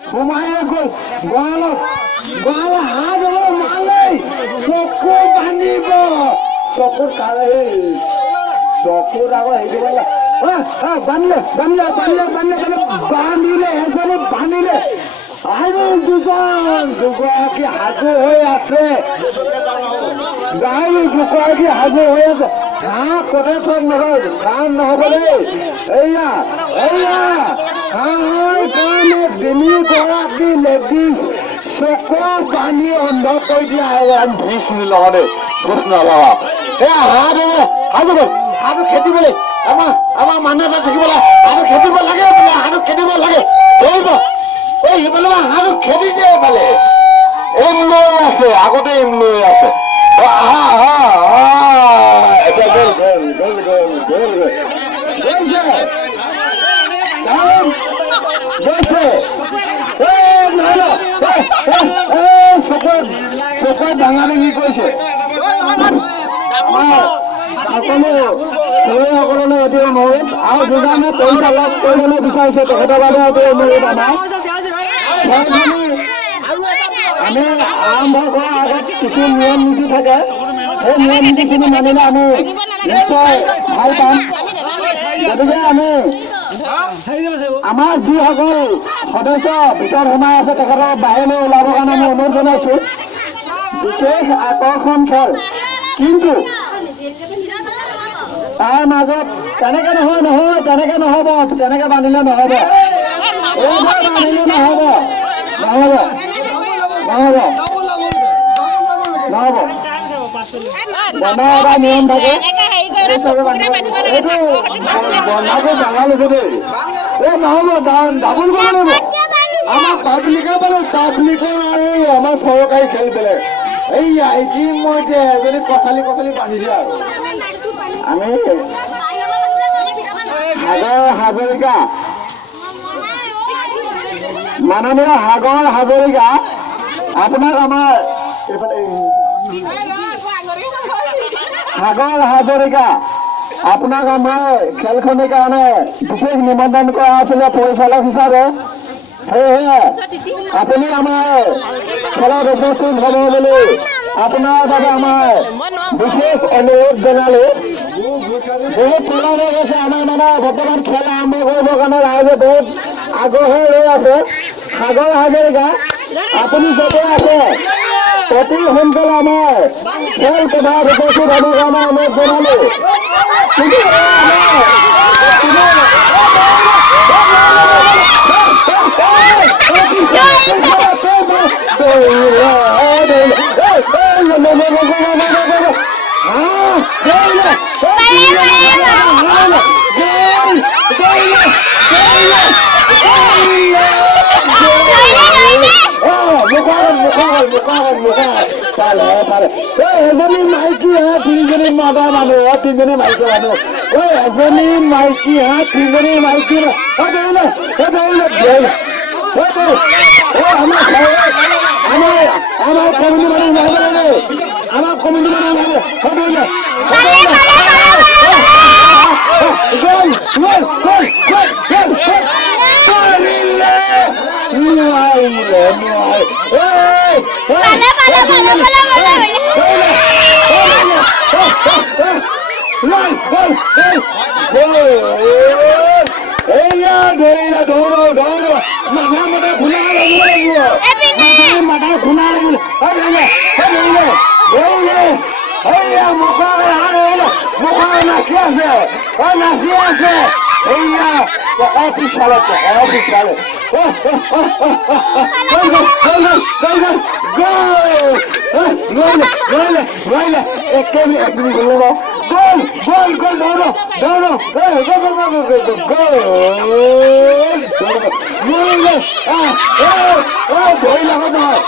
সোমায়ে গ'ল গঁৰালত হাঁহ যাব মালে চকু বান্ধিব চকুৰ চকুৰ আকৌ হেৰি বান্ধিলে এজনে বান্ধিলে আৰু দুগৰাকী সাজু হৈ আছে গাড়ী দুগৰাকী সাজু হৈ আছে হাঁহ কতে থক নহয় কাম নহ'ব দেই এয়া হাঁহৰ কাৰণে তিনিগৰাকী লেডিজ চকু বান্ধি অন্ধ কৰি দিয়া ভিজ নিলওঁ দেই ভিজ নলওঁ এয়া হাঁহ সাজু গ'ল হাঁহটো খেদিবলৈ আমাৰ মানুহ এটা থাকিবলৈ হাঁহটো খেদিব লাগে বোলে হাঁহটো খেদিব লাগে ধৰিব এই সিফালে হাঁহটো খেদি দিয়ে এইফালে এম লৈ আছে আগতে এম লৈ আছে চকুৰ ডাঙা ডাঙি কৰিছে খেলুৱৈসকললৈ এইটো অনুৰোধ আৰু যিজনে পইচা লাভ কৰিবলৈ বিচাৰিছে তেখেতৰ বাবে এইটো অনুৰোধ আমাৰ আমি আৰম্ভ কৰাৰ আগত কিছু নিয়ম নীতি থাকে সেই নিয়ম নীতিখিনি মানিলে আমি নিশ্চয় ভাল পাম গতিকে আমি আমাৰ যিসকল সদস্য ভিতৰত সোমাই আছে তেখেতক বাহিৰলৈ ওলাবৰ কাৰণে আমি অনুৰোধ জনাইছোঁ বিশেষ আকৰ্ষণ খেল কিন্তু তাৰ মাজত তেনেকে তেনেকে নহ'ব তেনেকে বান্ধিলে নহ'ব এইবাৰ বান্ধিলে নহ'ব বনাই এটা নিয়ম থাকে এইটো বন্ধাটো ডাঙৰ লৈছে দেই এই নহ'ব ডাবুল কৰিব লাগিব আমাৰ পাব্লিকৰ আৰু আমাৰ চৰকাৰী খেল বেলেগ এইয়া ইতিমধ্যে এজনী কঁচালি বান্ধিছে আৰু আমি হাজৰিকা মাননীয় সাগৰ হাজৰিকা আপোনাক আমাৰ সাগৰ হাজৰিকা আপোনাক আমাৰ খেলখনিৰ কাৰণে বিশেষ নিমন্ত্ৰণ কৰা আছিলে পৰিচালক হিচাপে সেয়েহে আপুনি আমাৰ খেলত উপস্থিত হ'ব বুলি আপোনাৰ বাবে আমাৰ বিশেষ অনুৰোধ জনালোঁ বহুত পুৰণি হৈ গৈছে আমাৰ মানে বৰ্তমান খেল আৰম্ভ কৰিবৰ কাৰণে ৰাইজে বহুত আগ্ৰহে ৰৈ আছে সাগৰ হাজৰিকা আপুনি য'তে আছে অতি সোনকালে আমাৰ খেল পথাৰত উপস্থিত হ'বৰ কাৰণে অনুৰোধ জনালোঁ কিন্তু এজনী মাইকী হাঁহ তিনিজনী মতা মানুহ তিনিজনী মাইকী মানুহ এজনী মাইকী হাঁহ তিনিজনী মাইকী আমাৰ কমিটি মানুহ নাহিব লাগে আমাৰ কমিটি মানুহ নাচি আছে এইয়া পিছফালে ভৰি লগত নহয়